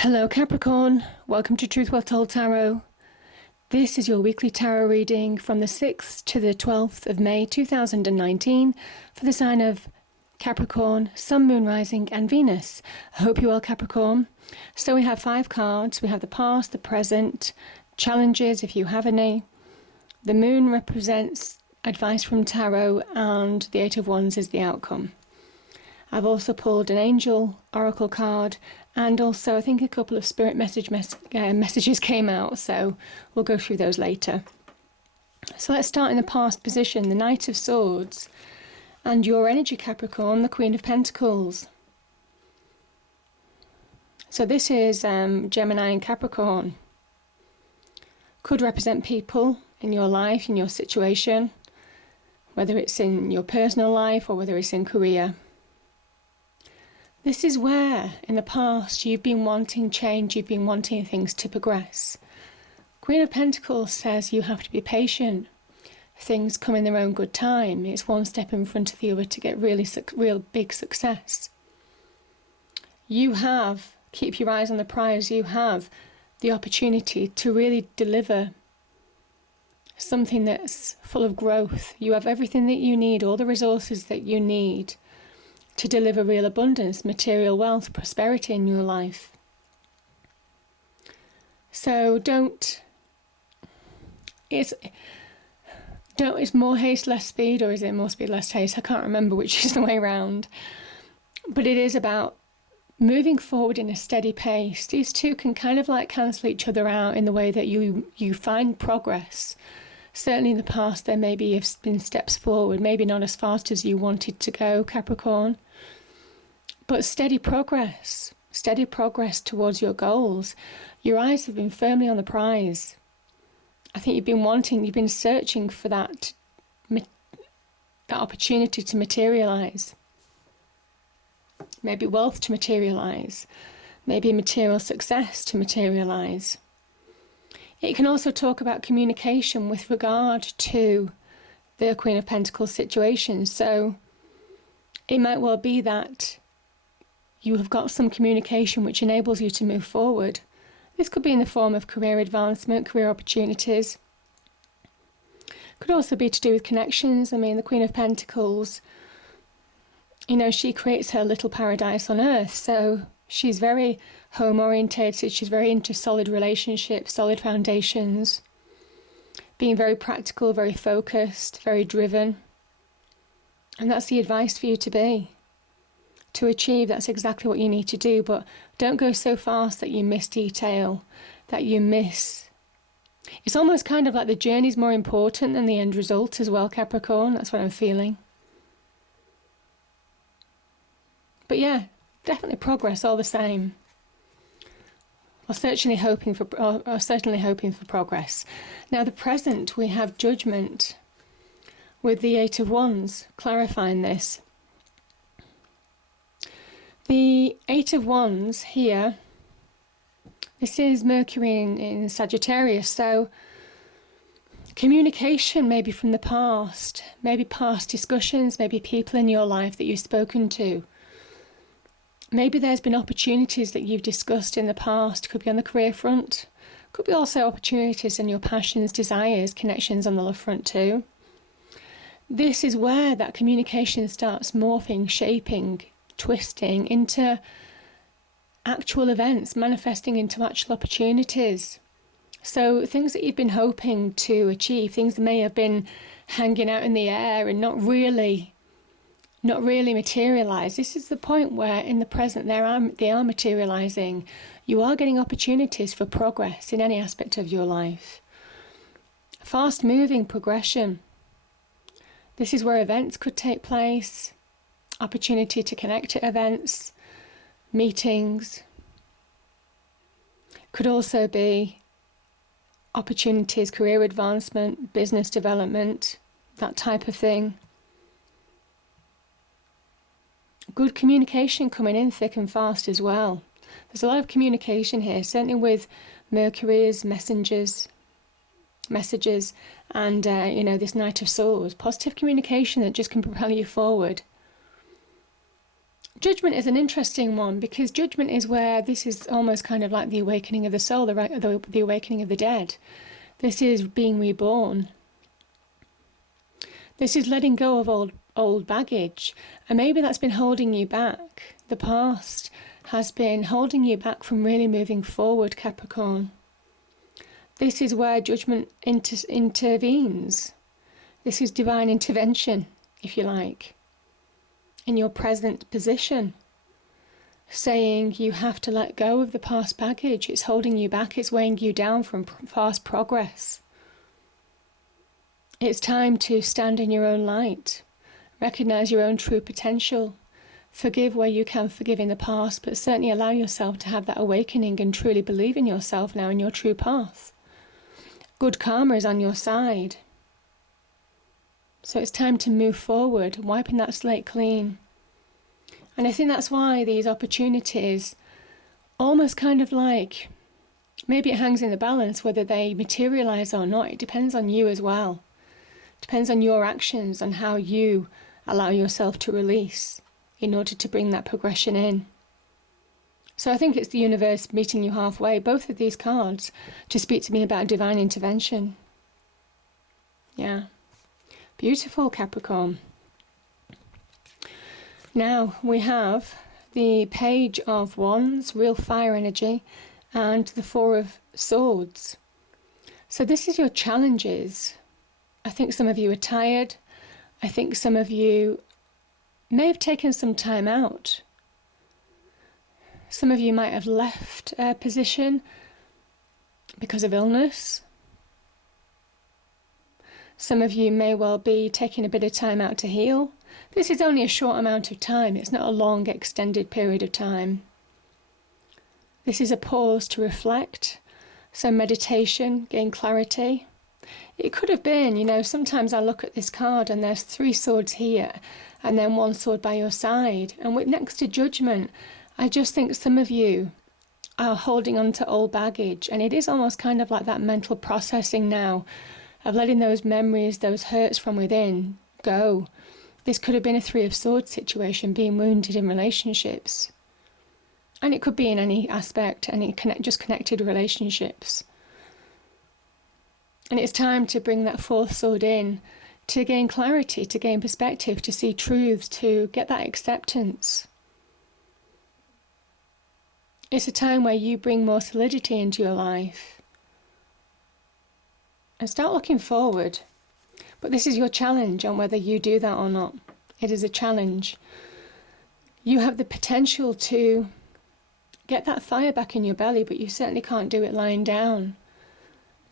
Hello Capricorn, welcome to Truth Well Told Tarot. This is your weekly tarot reading from the 6th to the 12th of May 2019 for the sign of Capricorn, Sun, Moon, Rising and Venus. I hope you're well, Capricorn. So we have 5 cards. We have the past, the present, challenges if you have any. The Moon represents advice from tarot and the 8 of Wands is the outcome. I've also pulled an angel oracle card, and also I think a couple of spirit messages came out, so we'll go through those later. So let's start in the past position, the Knight of Swords, and your energy, Capricorn, the Queen of Pentacles. So this is Gemini and Capricorn. Could represent people in your life, in your situation, whether it's in your personal life or whether it's in career. This is where, in the past, you've been wanting change, you've been wanting things to progress. Queen of Pentacles says you have to be patient. Things come in their own good time. It's one step in front of the other to get real big success. You have, keep your eyes on the prize, you have the opportunity to really deliver something that's full of growth. You have everything that you need, all the resources that you need to deliver real abundance, material wealth, prosperity in your life. So it's more haste, less speed, or is it more speed, less haste? I can't remember which is the way around. But it is about moving forward in a steady pace. These two can kind of like cancel each other out in the way that you find progress. Certainly in the past there maybe have been steps forward, maybe not as fast as you wanted to go, Capricorn. But steady progress towards your goals. Your eyes have been firmly on the prize. I think you've been searching for that opportunity to materialise. Maybe wealth to materialise. Maybe material success to materialise. It can also talk about communication with regard to the Queen of Pentacles situation. So it might well be that you have got some communication which enables you to move forward. This could be in the form of career advancement, career opportunities. Could also be to do with connections. I mean, the Queen of Pentacles, she creates her little paradise on earth. So she's very home orientated. She's very into solid relationships, solid foundations, being very practical, very focused, very driven. And that's the advice for you to be. To achieve, that's exactly what you need to do, but don't go so fast that you miss detail, that you miss. It's almost kind of like the journey's more important than the end result as well, Capricorn. That's what I'm feeling. But yeah, definitely progress all the same. Or certainly hoping for progress. Now the present, we have Judgment with the 8 of Wands, clarifying this. The 8 of Wands here, this is Mercury in Sagittarius, so communication maybe from the past, maybe past discussions, maybe people in your life that you've spoken to. Maybe there's been opportunities that you've discussed in the past, could be on the career front, could be also opportunities in your passions, desires, connections on the love front too. This is where that communication starts morphing, shaping, twisting into actual events, manifesting into actual opportunities. So things that you've been hoping to achieve, things that may have been hanging out in the air and not really materialise. This is the point where in the present they are materialising. You are getting opportunities for progress in any aspect of your life. Fast moving progression. This is where events could take place. Opportunity to connect at events, meetings. Could also be opportunities, career advancement, business development, that type of thing. Good communication coming in thick and fast as well. There's a lot of communication here, certainly with Mercury's messages, and this Knight of Swords. Positive communication that just can propel you forward. Judgment is an interesting one, because judgment is where this is almost kind of like the awakening of the soul, the awakening of the dead. This is being reborn. This is letting go of old baggage, and maybe that's been holding you back. The past has been holding you back from really moving forward, Capricorn. This is where judgment intervenes. This is divine intervention, if you like, in your present position, saying you have to let go of the past baggage. It's holding you back. It's weighing you down from fast progress. It's time to stand in your own light, recognize your own true potential, forgive where you can forgive in the past, but certainly allow yourself to have that awakening and truly believe in yourself now in your true path. Good karma is on your side. So it's time to move forward, wiping that slate clean. And I think that's why these opportunities, almost kind of like, maybe it hangs in the balance whether they materialize or not. It depends on you as well. It depends on your actions, on how you allow yourself to release in order to bring that progression in. So I think it's the universe meeting you halfway, both of these cards, to speak to me about divine intervention. Yeah. Beautiful, Capricorn. Now we have the Page of Wands, real fire energy, and the Four of Swords. So this is your challenges. I think some of you are tired. I think some of you may have taken some time out. Some of you might have left a position because of illness. Some of you may well be taking a bit of time out to heal. This is only a short amount of time. It's not a long, extended period of time. This is a pause to reflect, some meditation, gain clarity. It could have been, sometimes I look at this card and there's 3 swords here and then 1 sword by your side. And with next to judgment, I just think some of you are holding on to old baggage, and it is almost kind of like that mental processing now of letting those memories, those hurts from within go. This could have been a 3 of Swords situation, being wounded in relationships. And it could be in any aspect, just connected relationships. And it's time to bring that 4th sword in, to gain clarity, to gain perspective, to see truths, to get that acceptance. It's a time where you bring more solidity into your life. And start looking forward. But this is your challenge on whether you do that or not. It is a challenge. You have the potential to get that fire back in your belly, but you certainly can't do it lying down.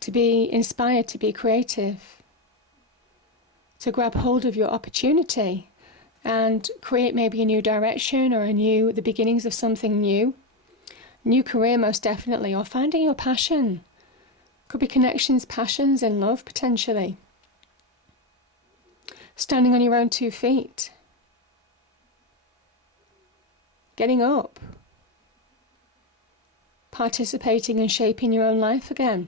To be inspired, to be creative. To grab hold of your opportunity and create maybe a new direction or the beginnings of something new. New career, most definitely, or finding your passion. Could be connections, passions, and love, potentially. Standing on your own 2 feet. Getting up. Participating and shaping your own life again.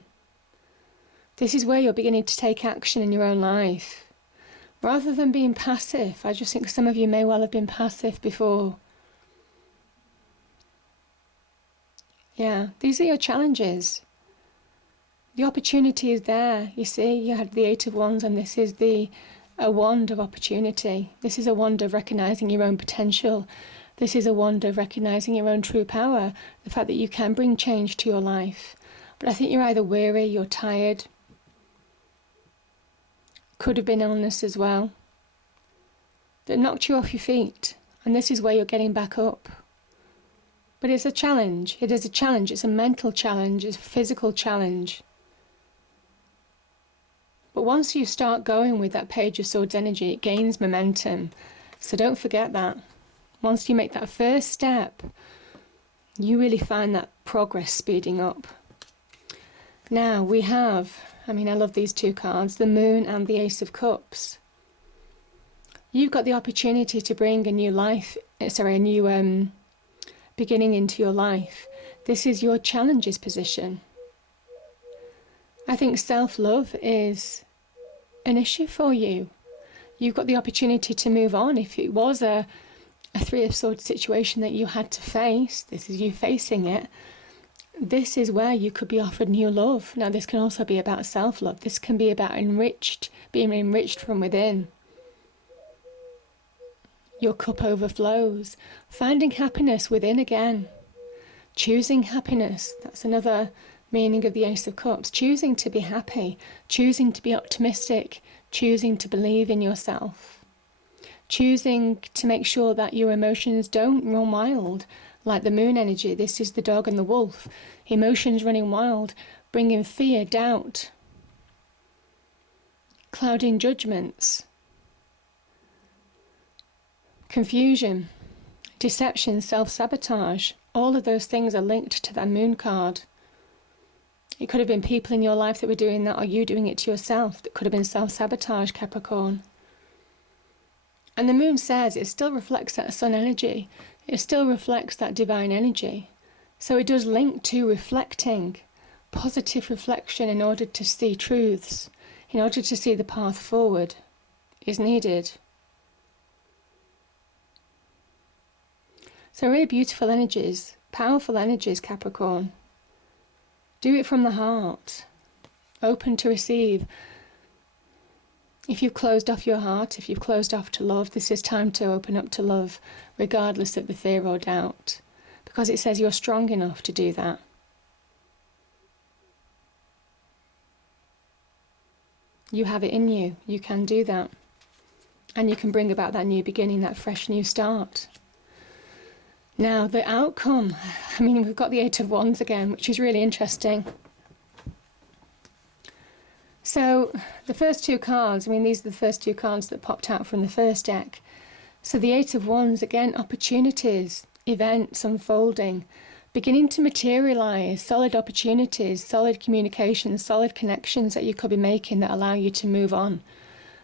This is where you're beginning to take action in your own life. Rather than being passive, I just think some of you may well have been passive before. Yeah, these are your challenges. The opportunity is there. You see, you had the 8 of Wands, and this is a wand of opportunity. This is a wand of recognizing your own potential. This is a wand of recognizing your own true power, the fact that you can bring change to your life. But I think you're either weary, you're tired. Could have been illness as well, that knocked you off your feet, and this is where you're getting back up. But it's a challenge. It is a challenge. It's a mental challenge. It's a physical challenge. But once you start going with that Page of Swords energy, it gains momentum. So don't forget that. Once you make that first step, you really find that progress speeding up. Now we have, I love these 2 cards, the Moon and the Ace of Cups. You've got the opportunity to bring a new beginning into your life. This is your challenges position. I think self-love is an issue for you. You've got the opportunity to move on. If it was a a Three of Swords situation that you had to face. This is you facing it. This is where you could be offered new love. Now, this can also be about self-love. This can be about being enriched from within. Your cup overflows. Finding happiness within again. Choosing happiness. That's another meaning of the Ace of Cups. Choosing to be happy. Choosing to be optimistic. Choosing to believe in yourself. Choosing to make sure that your emotions don't run wild. Like the moon energy, this is the dog and the wolf. Emotions running wild, bringing fear, doubt, clouding judgments, confusion, deception, self-sabotage. All of those things are linked to that moon card. It could have been people in your life that were doing that, or you doing it to yourself. That could have been self-sabotage, Capricorn. And the moon says it still reflects that sun energy. It still reflects that divine energy. So it does link to reflecting, positive reflection in order to see truths, in order to see the path forward is needed. So really beautiful energies, powerful energies, Capricorn. Do it from the heart, open to receive. If you've closed off your heart, if you've closed off to love, this is time to open up to love, regardless of the fear or doubt, because it says you're strong enough to do that. You have it in you. You can do that. And you can bring about that new beginning, that fresh new start. Now, the outcome. I mean, we've got the Eight of Wands again, which is really interesting. So the first two cards, I mean, these are the first two cards that popped out from the first deck. So the Eight of Wands, again, opportunities, events unfolding, beginning to materialise, solid opportunities, solid communications, solid connections that you could be making that allow you to move on,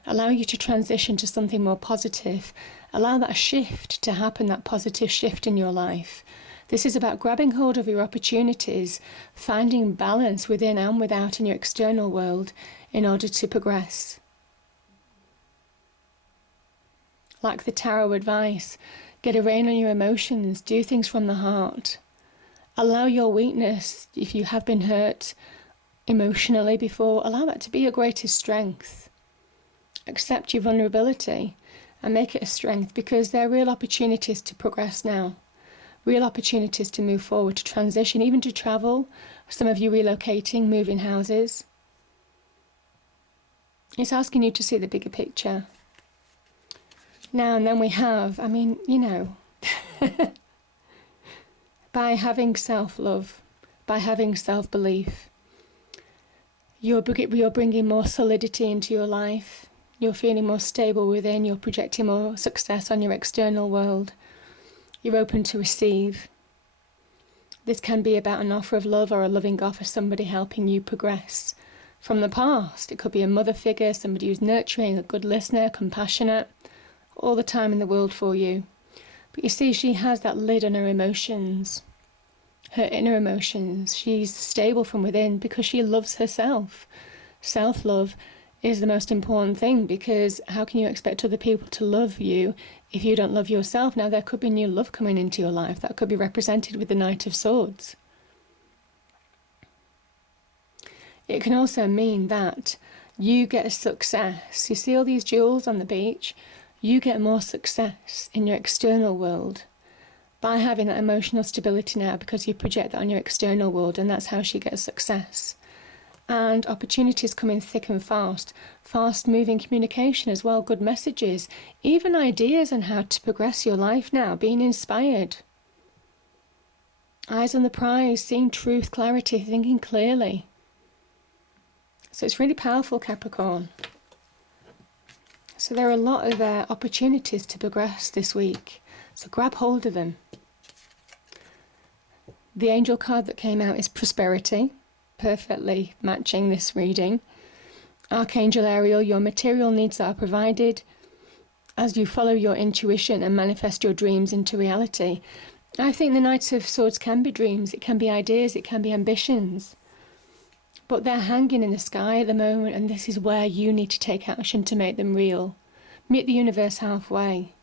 allow you to transition to something more positive, allow that shift to happen, that positive shift in your life. This is about grabbing hold of your opportunities, finding balance within and without in your external world in order to progress. Like the tarot advice, get a rein on your emotions, do things from the heart. Allow your weakness, if you have been hurt emotionally before, allow that to be your greatest strength. Accept your vulnerability and make it a strength, because there are real opportunities to progress now. Real opportunities to move forward, to transition, even to travel. Some of you relocating, moving houses. It's asking you to see the bigger picture. Now and then we have, I mean, you know, by having self-love, by having self-belief, you're bringing more solidity into your life. You're feeling more stable within. You're projecting more success on your external world. You're open to receive. This can be about an offer of love or a loving offer, somebody helping you progress from the past. It could be a mother figure, somebody who's nurturing, a good listener, compassionate, all the time in the world for you. But you see, she has that lid on her emotions, her inner emotions. She's stable from within because she loves herself. Self-love is the most important thing, because how can you expect other people to love you if you don't love yourself? Now, there could be new love coming into your life. That could be represented with the Knight of Swords. It can also mean that you get success. You see all these jewels on the beach? You get more success in your external world by having that emotional stability now, because you project that on your external world, and that's how she gets success. And opportunities coming thick and fast moving communication as well, good messages, even ideas on how to progress your life now, being inspired. Eyes on the prize, seeing truth, clarity, thinking clearly. So it's really powerful, Capricorn. So there are a lot of opportunities to progress this week. So grab hold of them. The angel card that came out is prosperity, perfectly matching this reading. Archangel Ariel, your material needs are provided as you follow your intuition and manifest your dreams into reality. I think the Knight of Swords can be dreams, it can be ideas, it can be ambitions. But they're hanging in the sky at the moment, and this is where you need to take action to make them real. Meet the universe halfway.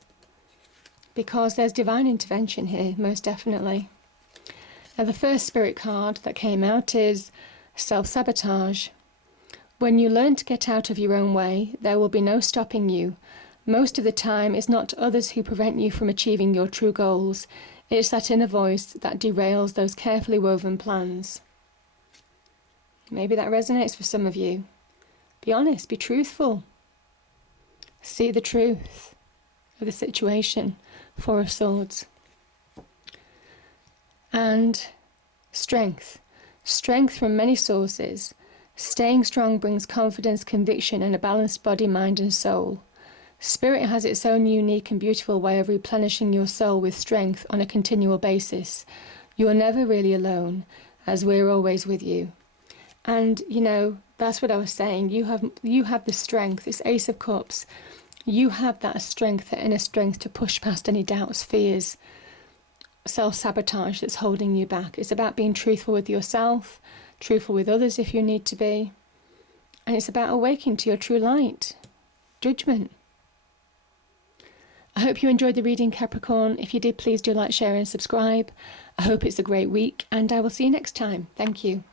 because there's divine intervention here, most definitely. Now, the first spirit card that came out is self-sabotage. When you learn to get out of your own way, there will be no stopping you. Most of the time, it's not others who prevent you from achieving your true goals. It's that inner voice that derails those carefully woven plans. Maybe that resonates for some of you. Be honest, be truthful. See the truth of the situation. Four of Swords. And strength. Strength from many sources. Staying strong brings confidence, conviction, and a balanced body, mind, and soul. Spirit has its own unique and beautiful way of replenishing your soul with strength on a continual basis. You're never really alone, as we're always with you. And, you know, that's what I was saying. You have the strength. It's Ace of Cups. You have that strength, that inner strength to push past any doubts, fears, self-sabotage that's holding you back. It's about being truthful with yourself, truthful with others if you need to be. And it's about awakening to your true light. Judgment. I hope you enjoyed the reading, Capricorn. If you did, please do like, share and subscribe. I hope it's a great week, and I will see you next time. Thank you.